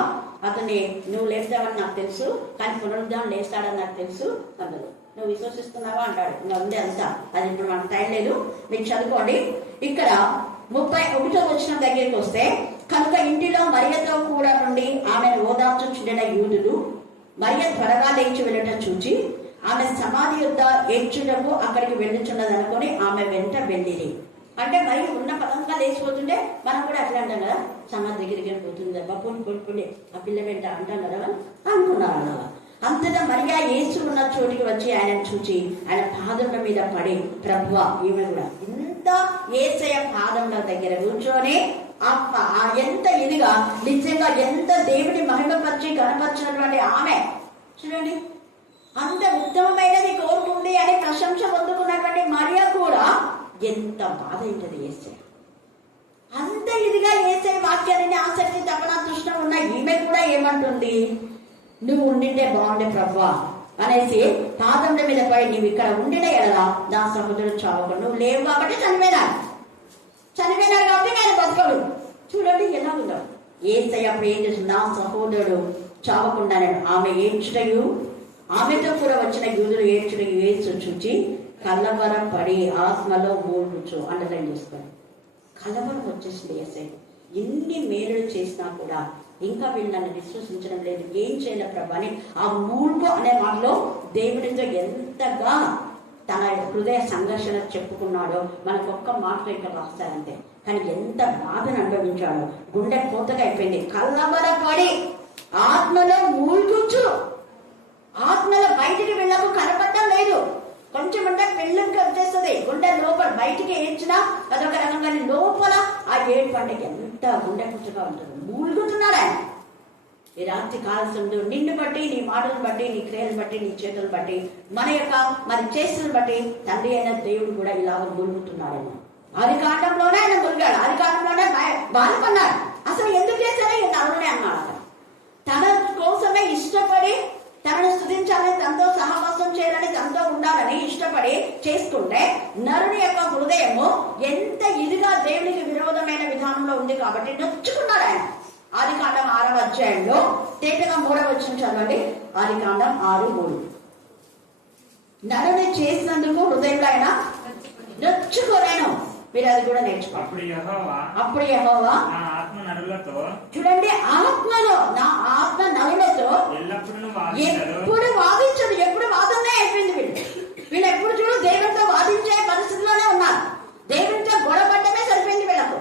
అతన్ని నువ్వు లేస్తావని నాకు తెలుసు, కానీ పునరుద్ధానం లేస్తాడని నాకు తెలుసు అన్నది. నువ్వు విశ్వసిస్తున్నావా అంటాడు. ఇంకా ఉంది అంతా, అది ఇప్పుడు మనకు టైం లేదు, మీరు చదువుకోండి. ఇక్కడ 31వ వచనం దగ్గరికి వస్తే, కనుక ఇంటిలో మరియతో కూడా నుండి ఆమెను ఓదార్చుచుండిన యూదులు మరియ త్వరగా లేచి వెళ్ళటం చూచి ఆమె సమాధి యొద్ద ఏడ్చుటకు అక్కడికి వెళ్ళుచున్నది అనుకుని ఆమె వెంట వెళ్ళిరి. అంటే మరి ఉన్న పదంగా లేచిపోతుంటే మనం కూడా అట్లా అంటాం కదా, సమాధి దగ్గరికి వెళ్ళిపోతుంది పొండి ఆ పిల్ల వెంట అంటాం కదా అనుకున్నారు అన్నవా. అంతటా మరియా యేసు ఉన్న చోటికి వచ్చి ఆయన చూచి ఆయన పాదముల మీద పడి, ప్రభువా, ఈమె కూడా ఇంత యేసయ్య పాదముల దగ్గర కూర్చొని ఎంత ఇదిగా నిజంగా ఎంత దేవుని మహిమపరిచి కనపరిచినటువంటి ఆమె చూడండి, అంత ఉత్తమమైనది కోరుకుంది అని ప్రశంస పొందుకున్నటువంటి మరియా కూడా ఎంత బాధ అయింది. యేసయ్య అంత ఇదిగా యేసయ్య వాక్యాన్ని ఆసక్తి తపన తృష్ణ ఉన్న ఈమె కూడా ఏమంటుంది, నువ్వు ఉండింటే బాగుండే ప్రభువా అనేసి పాదముల మీద పడి, నువ్వు ఇక్కడ ఉండిన ఎడలా నా సహోదరుడు చావకుండా, నువ్వు లేవు కాబట్టి చనిపోయినాడు కాబట్టి నేను బతకడు. చూడండి ఎలా ఉన్నాడు యేసయ్య. అప్పుడు ఏం చేసి, నా సహోదరుడు చావకుండా ఆమె ఏడ్చుటయు ఆమెతో కూడా వచ్చిన యూదులు ఏడ్చుటయు యేసు చూచి కలవరం పడి ఆత్మలో మూలుగుచు అండర్లైన్ చేసుకోండి. కలవరం వచ్చేసింది యేసే. ఎన్ని మేలులు చేసినా కూడా ఇంకా వీళ్ళు నన్ను విశ్వసించడం లేదు, ఏం చేయాలి ప్రభు అని ఆ మూలుగు అనే మాటలో దేవుడితో ఎంతగా తన హృదయ సంఘర్షణ చెప్పుకున్నాడో మనకు ఒక్క మాటలో ఇక్కడ రాస్తారంతే. కానీ ఎంత బాధను అనుభవించాడో, గుండె కోతగా అయిపోయింది. కలవరపడి ఆత్మలో మూలుగుచు, ఆత్మలో బయటికి వెళ్ళకు కనపడటం లేదు. కొంచెం అంటే పెళ్ళికి వచ్చేస్తుంది, గుండె లోపల బయటికి ఏడ్చినా అదొక రకంగా లోపల ఆ ఏడు పండుగ ఎంత గుండె కూర్చుగా ఉంటుంది. మూలుగుతున్నాడు ఆయన. ఈ రాత్రి కాల్సిండు నిన్ను బట్టి, నీ మాటలను బట్టి, నీ క్రియలను బట్టి, నీ చేతులు బట్టి, మన యొక్క మరి చేతులను బట్టి తండ్రి అయిన దేవుడు కూడా ఇలాగ మూలుగుతున్నాడేమో. ఆది కాండంలోనే ఆయన ములిగాడు, ఆది కాండంలోనే బాధపడ్డాడు. అసలు ఎందుకు చేశారో ఈ తనలోనే అన్నాడు. తన కోసమే ఇష్టపడి తనను స్తుతించాలని, తనతో సహవాసం చేయాలని, తనతో ఉండాలని ఇష్టపడి చేసుకుంటే నరుని యొక్క హృదయము ఎంత ఇదిగా దేవునికి విరోధమైన విధానంలో ఉంది కాబట్టి నొచ్చుకున్నాడు ఆయన. ఆది కాండం 6వ అధ్యాయంలో తేటగా 3వ వచనం చదవండి. ఆది కాండం 6:3. నరుని చేసినందుకు హృదయంలో ఆయన నొచ్చుకోలేను. మీరు అది కూడా నేర్చుకోండి. అప్పుడు యెహోవా చూడండి, ఆత్మలో నా ఆత్మ నరులతో ఎప్పుడు వాదించదు. ఎప్పుడు వాదనే అయిపోయింది. వీళ్ళు ఎప్పుడు చూడు దేవునితో వాదించే పరిస్థితిలోనే ఉన్నారు. దేవునితో గొడవపడమే సరిపోయింది వీళ్ళకు.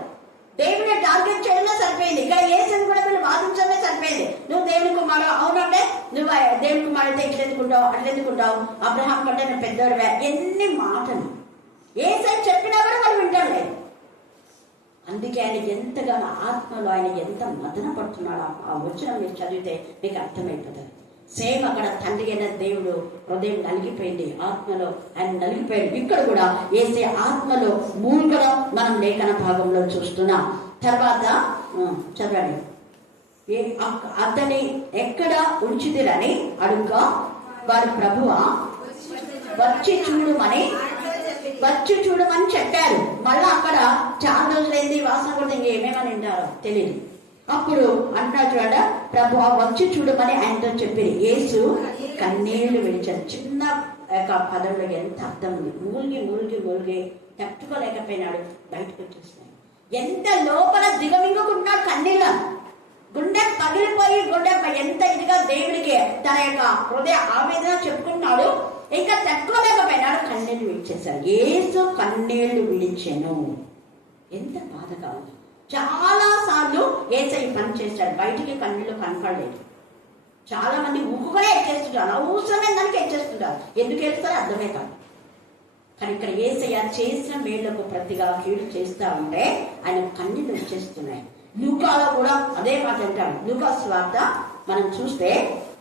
దేవుని టార్గెట్ చేయడమే సరిపోయింది. ఇక్కడ యేసుని కూడా వీళ్ళు వాదించడమే సరిపోయింది. నువ్వు దేవుని కుమారుడు అవునంటే, నువ్వు దేవుని కుమారుడితే ఇట్లెందుకుంటావు, అట్లెందుకుంటావు, అబ్రహాం కంటే నువ్వు పెద్దోడివే, ఎన్ని మాటలు. యేసని చెప్పినా కూడా వాళ్ళు వింటారు లేదు. అందుకే ఆయన ఎంతగానో ఆత్మలో ఆయన ఎంత మదన పడుతున్నాడో ఆ వచనం మీరు చదివితే మీకు అర్థమైపోతుంది. సేమ్ అక్కడ తండ్రి అయిన దేవుడు హృదయం నలిగిపోయింది, ఆత్మలో ఆయన నలిగిపోయాడు. ఇక్కడ కూడా యేసే ఆత్మలో మూలుగడం మనం లేఖన భాగంలో చూస్తున్నాం. తర్వాత చదవండి. అతని ఎక్కడ ఉంచిదిరని అడుగుగా వారి ప్రభువా వచ్చి చూడమని చెప్పారు. మళ్ళా అక్కడ చాలా రోజులైంది, వాసన కూడా ఇంకేమేమని వింటారో తెలియదు. అప్పుడు అంటాడు చూడ, ప్రభు వచ్చి చూడమని ఆయనతో చెప్పారు. యేసు కన్నీళ్లు విడిచారు. చిన్న పదంలో ఎంత అర్థం ఉంది. మూలిగి తట్టుకోలేకపోయినాడు, బయటకు వచ్చేసినాడు. ఎంత లోపల దిగమింగుకుంటున్నాడు కన్నీళ్ళ. గుండె పగిలిపోయి గుండె ఎంత ఇదిగా దేవుడికి తన యొక్క హృదయ ఆవేదన చెప్పుకుంటున్నాడు. ఇంకా తట్టుకోలేకపోయినాడు, కన్నీళ్లు విడిచేశారు. యేసు కన్నీళ్లు విడిచెను. ఎంత బాధగా ఉంది. చాలా సార్లు యేసయ్య పని చేశాడు, బయటికి కన్నీళ్ళు కనపడలేదు. చాలా మంది ఊహుగానే ఎక్కేస్తుంటారు, అవసరమైన దానికి ఎక్కేస్తుంటారు. ఎందుకు వెళ్తారో అర్థమే కాదు. కానీ ఇక్కడ యేసయ్య చేసిన మేళ్లకు ప్రతిగా కీడు చేస్తా ఉంటే ఆయన కన్నీళ్ళు వచ్చేస్తున్నాయి. లూకాలో కూడా అదే మాట అంటాడు. లూకా సువార్త మనం చూస్తే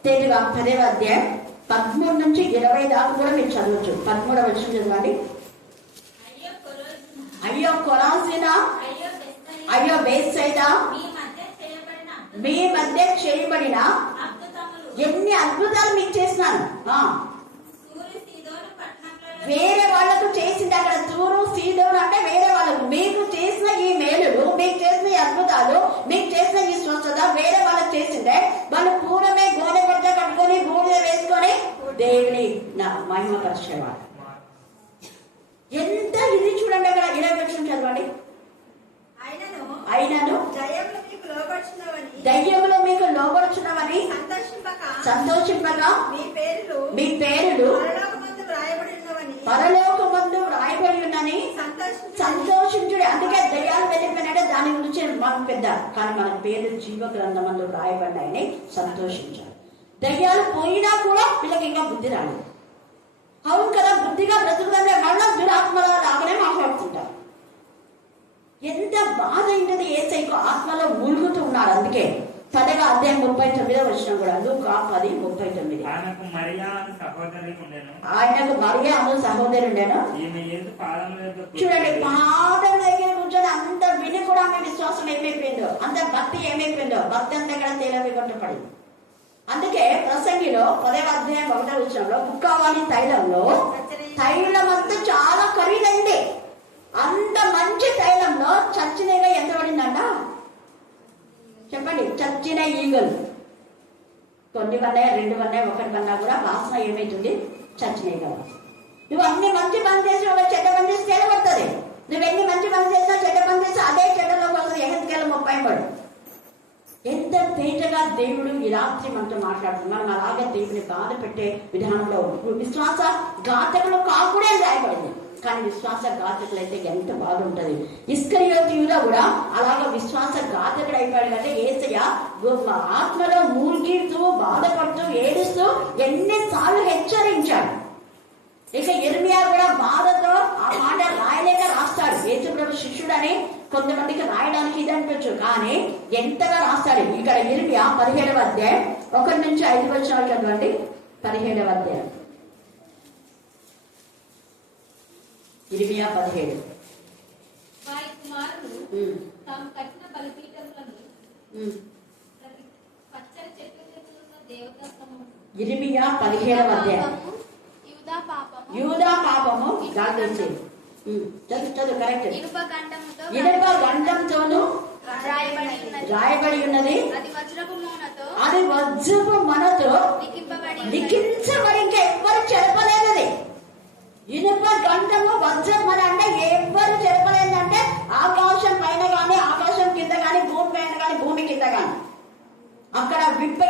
తేలిగా 10వ అధ్యాయం 13 నుంచి 20 దాకా కూడా మీరు చదవచ్చు. 13వ వచనం చదవండి. అయ్యో కొరాజీనా, అయ్యో బేత్సైదా, మీ మధ్య చేయబడిన ఎన్ని అద్భుతాలు మీకు చేసినాను. వేరే వాళ్లకు చేసింది. అక్కడ తూరు సీదోను అంటే వేరే వాళ్ళకు. మీకు చేసిన ఈ మేలులు, మీకు చేసిన ఈ అద్భుతాలు, మీకు చేసిన ఈ స్వచ్ఛత వేరే వాళ్ళకి చేసిందే వాళ్ళు పూర్వమే గోనె కొట్ట కట్టుకొని బూడిద వేసుకొని దేవుని మహిమపరిచేవాడు. ఎంత ఇది చూడండి. అక్కడ 20 వచనం చదవండి. అయినను దయ్యములు మీకు లోబడుచున్నవని సంతోషింపక మీ పేరులు పరలోకమందు వ్రాయబడి ఉన్నని సంతోషించుడు. అందుకే దయ్యాలు వెళ్ళిపోయినట్టే దాని గురించి మనం పెద్ద, కానీ మన పేరు జీవ గ్రంథమందు వ్రాయబడినాయని సంతోషించాలి. దయ్యాలు పోయినా కూడా వీళ్ళకి ఇంకా బుద్ధి రాలేదు. అవును కదా, బుద్ధిగా బ్రతుకుతుంటే మళ్ళా దురాత్మల లాగానే మాట్లాడుతుంటారు. ఎంత బాధ ఏంటది. యేసయ్యకు ఆత్మలో మూలుగుతూ ఉన్నాడు. అందుకే 10వ అధ్యాయం 39వ వచనం కూడా లూకా 10:39. ఆయనకు మరియా అను సహోదరి ఉండేను. చూడండి, పాదం దగ్గర కూర్చొని అంత విని కూడా ఆమె విశ్వాసం ఏమైపోయిందో, అంత భక్తి ఏమైపోయిందో, భక్తి అంతా కూడా తేలికొట్టబడింది. అందుకే ప్రసంగిలో 10వ అధ్యాయం 1వ వచనంలో ముక్కావాలి తైలం అంతా చాలా ఖరీదైంది. అంత మంచి తైలంలో చచ్చినగా ఎంత పడిందంట చెప్పండి. చచ్చిన ఈగలు కొన్ని వన్నాయి, 2 వన్నాయి, 1 వన్నా కూడా వాసన ఏమవుతుంది? చచ్చినాయి కదా. నువ్వు అన్ని మంచి పని చేసి ఒక చెడ్డ పని చేసి తేలబడుతుంది. నువ్వు ఎన్ని మంచి పని చేసినా చెడ్డ పని చేసి అదే చెడ్డలో వస్తుంది. ఎహెజ్కేలు 30 ఎంత తేటగా దేవుడు ఈ రాత్రి మనతో మాట్లాడుతున్నాం. మనం అలాగే దేవుని బాధ పెట్టే విధానంలో విశ్వాస ఘాతకులు కాకుడే రాయబడింది. కానీ విశ్వాస ఘాతకులు అయితే ఎంత బాధ ఉంటుంది. ఇస్కరియోతీయులో కూడా అలాగ విశ్వాస ఘాతకుడు అయిపోయాడు. అంటే యేసయ్య ఆత్మలో మూర్గిస్తూ బాధపడుతూ ఏడుస్తూ ఎన్నిసార్లు హెచ్చరించాడు. ఇక ఇర్మియా కూడా బాధతో ఆ మాట రాయలేక రాస్తాడు. యేసుప్రభు శిష్యుడని కొంతమందికి రాయడానికి ఇది అనిపించు, కానీ ఎంతగా రాస్తాడు. ఇక్కడ ఇర్మియా 17వ అధ్యాయం 1 నుంచి 5 వచనాలు చదవండి. 17వ అధ్యాయం ఇర్మియా 17. వారి కుమారులు తాము కట్టిన బలిపీఠములను పచ్చని చెట్లు చెట్లున్న దేవతా స్తంభము. ఇర్మియా 17వ అధ్యాయం యూదా పాపము చదువు కరెక్ట్. ఇనుప గండంతోను రాయబడి ఉన్నది, అది వజ్రపు మనతో లిఖించబడి ఇంకా ఎవ్వరు చెప్పలేదది. ఇనుప గంటము వజ్రం మన అంటే ఎవ్వరు చెప్పలేదంటే ఆకాశం పైన కానీ ఆకాశం కింద కానీ భూమి పైన కానీ భూమి కింద కానీ అక్కడ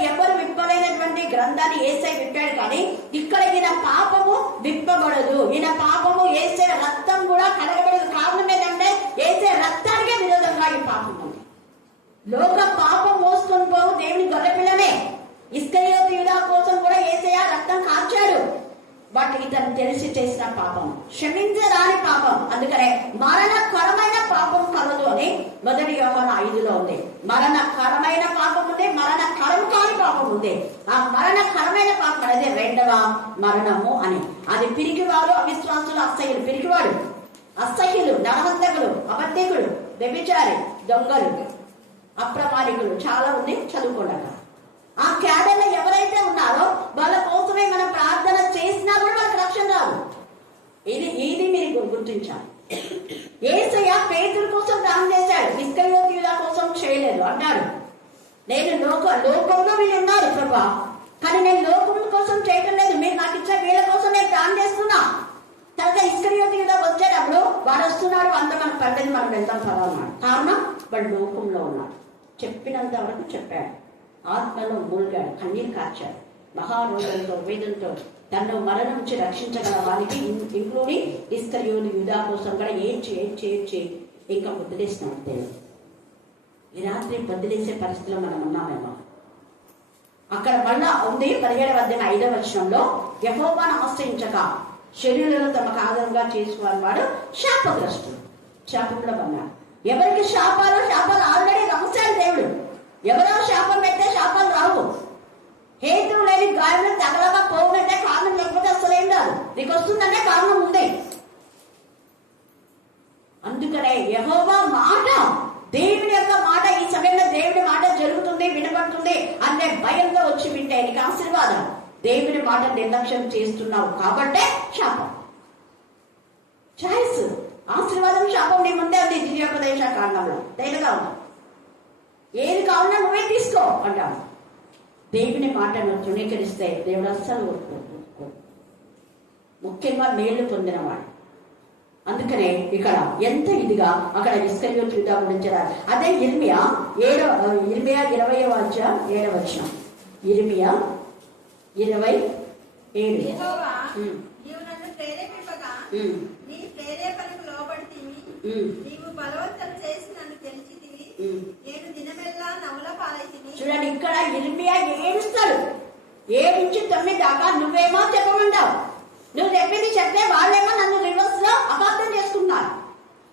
ఎవరు విప్పలేనటువంటి గ్రంథాన్ని యేసే విప్పాడు. కానీ ఇక్కడ ఈయన పాపము విప్పబడదు. ఈయన పాపము యేసే రక్తం కూడా కలగబడదు. కారణం ఏంటంటే యేసే రక్తానికే విరోధంగా ఈ పాపం ఉంది. లోక పాపం మోసుకొని పోవు దేవుని గొర్రెపిల్లనే. ఇస్కరియోతీయుల కోసం కూడా యేసయ్య రక్తం కార్చాడు. బట్ ఇతను తెలిసి చేసిన పాపం క్షమించరాని పాపం. అందుకనే మరణకరమైన పాపం కలదు అని 1 యోహాను 5లో ఉంది. మరణకరమైన పాపం ఉంది, మరణకరం కాని పాపం ఉంది. ఆ మరణకరమైన పాపం అనేది 2వ మరణము అని. అది పిరికివాడు, అవిశ్వాసులు, అసహ్యులు. పిరికివాడు, అసహ్యులు, నరహంతకులు, అబద్ధికుడు, వ్యభిచారి, దొంగలు, అప్రమాణికులు చాలా ఉంది. చదువుకోండి. ఆ క్యాడర్లో ఎవరైతే ఉన్నారో వాళ్ళ కోసమే మనం ప్రార్థన చేసినా కూడా వాళ్ళకి రక్షణ రాదు. ఇది మీరు గుర్తించాలి. యేసయ్య పేతురు కోసం దానం చేశాడు, ఇస్కరియోతీయుల కోసం చేయలేదు. అంటాడు, నేను లోకంలో వీళ్ళు ఉన్నారు ప్రభా, కానీ నేను లోకం కోసం చేయటం లేదు. మీరు నాకు ఇచ్చే వీళ్ళ కోసం నేను దానం చేస్తున్నా. తర్వాత ఇస్కరియోతీయుల వచ్చేటప్పుడు వాడు వస్తున్నాడు, అంత మనకు పడ్డది, మనం వెళ్తాం పదాలన్నాడు. కారణం వాడు లోకంలో ఉన్నాడు. చెప్పినంత వరకు చెప్పాడు, ఆత్మలో మూల్గాడు, కన్నీరు కార్చాడు. మహారోగంతో వేదంతో తను మరణం నుంచి రక్షించగల వారికి ఇంక్లూడింగ్ ఇస్కరియోతు యూదా కోసం కూడా ఏడ్చి ఇంకా వదిలేసినాడు దేవుడు. ఈ రాత్రి వదిలేసే పరిస్థితిలో మనం ఉన్నామేమో. అక్కడ మళ్ళా ఉంది 17వ అధ్యాయం 5వ వచనంలో, యెహోవాను ఆశ్రయించక శరీరంలో తమకు ఆధారంగా చేసుకోవాలి వాడు శాపగ్రస్తుడు. శాపంలో పన్నాడు. ఎవరికి శాపాలు ఆల్రెడీ రాశాడు దేవుడు. ఎవరో శాపం పెడితే శాపాలు రావు. హేతువు లేని గాయములు తగలగా పోవునంటే కారణం లేకపోతే అసలు ఏం రాదు. నీకు వస్తుందంటే కారణం ఉంది. అందుకనే యెహోవా మాట, దేవుని యొక్క మాట, ఈ సమయంలో దేవుని మాట జరుగుతుంది, వినబడుతుంది అనే భయంతో వచ్చి వింటే నీకు ఆశీర్వాదం. దేవుని మాట నిర్లక్ష్యం చేస్తున్నావు కాబట్టే శాపం. చాయిస్, ఆశీర్వాదం శాపం నీ ముందే ఉంది. ద్వితీయోపదేశ కాండంలో తేలిగా ఉంది. ఏది కావాలన్నా నువ్వే తీసుకో అంటాను. దేవుని మాటను తృణీకరిస్తే దేవుడు అస్సలు ముఖ్యంగా మేలు పొందినవాడు. అందుకనే ఇక్కడ ఎంత ఇదిగా అక్కడ ఇస్కరియోతు యూదా గురించి రాదు. అదే ఇర్మియా 20వ అధ్యాయం 7వ వచనం. ఇర్మియా 27. నీవు నన్ను ప్రేరేపింపగా నీ ప్రేరేపణకు లోబడితివి. నీవు బలవంతం చేసి నన్ను తెలిసితివి. నేను దినమెల్లా నవ్వుల పాలైతిని. చూడండి, ఇక్కడ ఇర్మియా ఏడుస్తాడు. 7 నుంచి 9 దాకా నువ్వేమో చెప్పమంటావు. నువ్వు చెప్పింది చెప్తే వాళ్ళేమో నన్ను రివర్స్ లో అపార్థం చేసుకుంటున్నారు.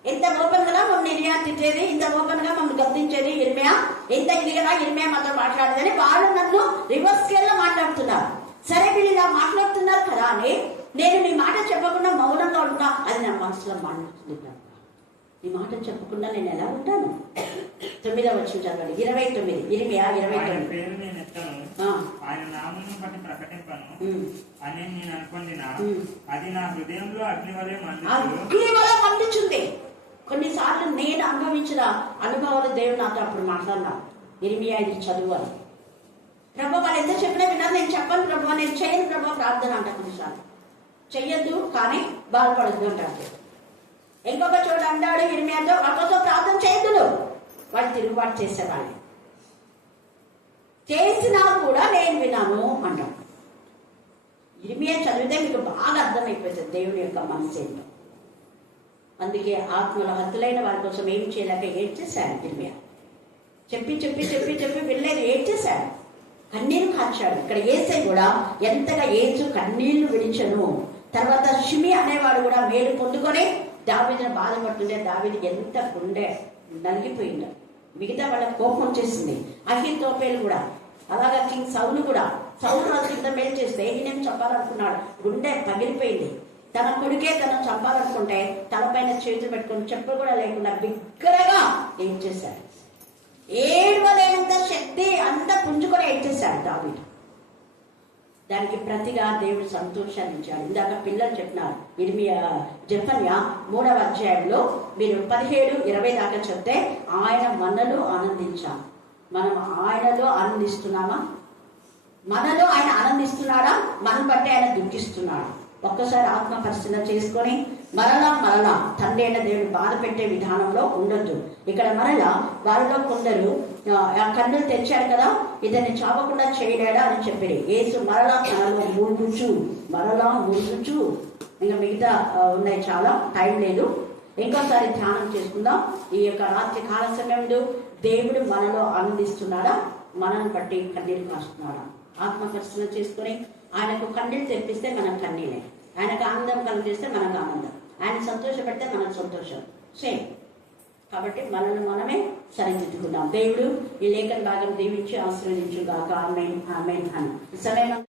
ఎంత ఓపెన్ గా మమ్మల్ని ఇర్మియా తిట్టేది, ఇంత ఓపెన్ గా మమ్మల్ని గద్దించేది ఇర్మియా, ఎంత ఇదిగా ఇర్మియా మాతో మాట్లాడేదని వాళ్ళు నన్ను రివర్స్ స్కేల్ లో మాట్లాడుతున్నారు. సరే వీళ్ళు ఇలా మాట్లాడుతున్నారు కదా అని నేను నీ మాట చెప్పకుండా మౌనంగా ఉంటా, అది నా మనసులో మాట్లాడుతుంది. నీ మాట చెప్పకుండా నేను ఎలా ఉంటాను? 9వ వచనం చదవండి. 29 ఇర్మియా 29. ఆయన నామమును బట్టి ప్రకటింపను అని నేను అనుకొందినా, అది నా హృదయంలో అగ్ని వలె మండుచుంది. కొన్నిసార్లు నేను అనుభవించిన అనుభవాలు దేవుడు నాతో అప్పుడు మాట్లాడినా. ఇర్మియా ఇది చదువు. ప్రభు వాళ్ళు ఎంత చెప్పినా విన్నారు. నేను చెప్పను ప్రభు, నేను చేయను ప్రభు ప్రార్థన అంట. కొన్నిసార్లు చెయ్యొద్దు కానీ బాధపడద్దు అంటారు. ఇంకొక చోట అంటాడు ఇర్మియాతో, వాళ్ళతో ప్రార్థన చేయొద్దు, వాళ్ళు తిరుగుబాటు చేసేవాళ్ళు, చేసినా కూడా నేను విన్నాను అంటాం. ఇర్మియా చదివితే మీకు బాగా అర్థమైపోతుంది దేవుని యొక్క మనసు ఏంటో. అందుకే ఆత్మల హత్తులైన వారి కోసం ఏం చేయలేక ఏడ్చేశాడు ఇర్మియా. చెప్పి చెప్పి చెప్పి చెప్పి వెళ్ళలేదు, ఏడ్చేశాడు, కన్నీరు కార్చాడు. ఇక్కడ యేసే కూడా ఎంతగా యేసు కన్నీళ్లు విడిచను. తర్వాత షిమి అనేవాడు కూడా మేలు పొందుకొని దావీదును బాధపడుతుంటే దావీదు ఎంత గుండె నలిగిపోయిందో. మిగతా వాళ్ళ కోపం వచ్చేసింది. అహీతోపెలు కూడా అలాగా, కింగ్ సౌలు కూడా, సౌలు రాజు కింద మేలు చేస్తే ఈయన చంపాలనుకున్నాడు, గుండె పగిలిపోయింది. తన కొడుకే తను చంపాలనుకుంటే తలపైన చేతులు పెట్టుకుని చెప్పులు కూడా లేకుండా బిగ్గరగా ఏం చేశాడు. ఏడవలేనంత శక్తి అంతా పుంజుకొని ఏం చేశాడు దావీదు. దానికి ప్రతిగా దేవుడు సంతోషాన్ని ఇచ్చాడు. ఇందాక పిల్లలు చెప్పినారు, జెఫన్యా 3వ అధ్యాయంలో మీరు 17-20 దాకా చెప్తే ఆయన మనలో ఆనందించాం. మనం ఆయనలో ఆనందిస్తున్నామా? మనలో ఆయన ఆనందిస్తున్నాడా? మనం బట్టి ఆయన దుఃఖిస్తున్నాడా? ఒక్కసారి ఆత్మ పరిశీలన చేసుకొని మరలా తండ్రి అయిన దేవుడు బాధ పెట్టే విధానంలో ఉండొద్దు. ఇక్కడ మరలా వారిలో కొందరు కన్నులు తెచ్చారు కదా, ఇతన్ని చావకుండా చేయలేడా అని చెప్పారు. యేసు మరలా తనలో మూడుచు ఇంకా మిగతా ఉన్నాయి, చాలా టైం లేదు, ఇంకోసారి ధ్యానం చేసుకుందాం. ఈ యొక్క రాత్రి కాల సమయంలో దేవుడు మనలో ఆనందిస్తున్నాడా? మనల్ని బట్టి కన్నీరు కాస్తున్నాడా? ఆత్మ పరిశీలన చేసుకొని ఆయనకు కన్నీళ్ళు తెప్పిస్తే మనకు కన్నీళ్ళే, ఆయనకు ఆనందం కలిగిస్తే మనకు ఆనందం, ఆయన సంతోషపెడితే మనకు సంతోషం సేమ్. కాబట్టి మనల్ని మనమే సరిదిద్దుకుందాం. దేవుడు ఈ లేఖన భాగం దీవించి ఆశీర్వదించుగాక. ఆమేన్ ఆమేన్ అని ఈ సమయం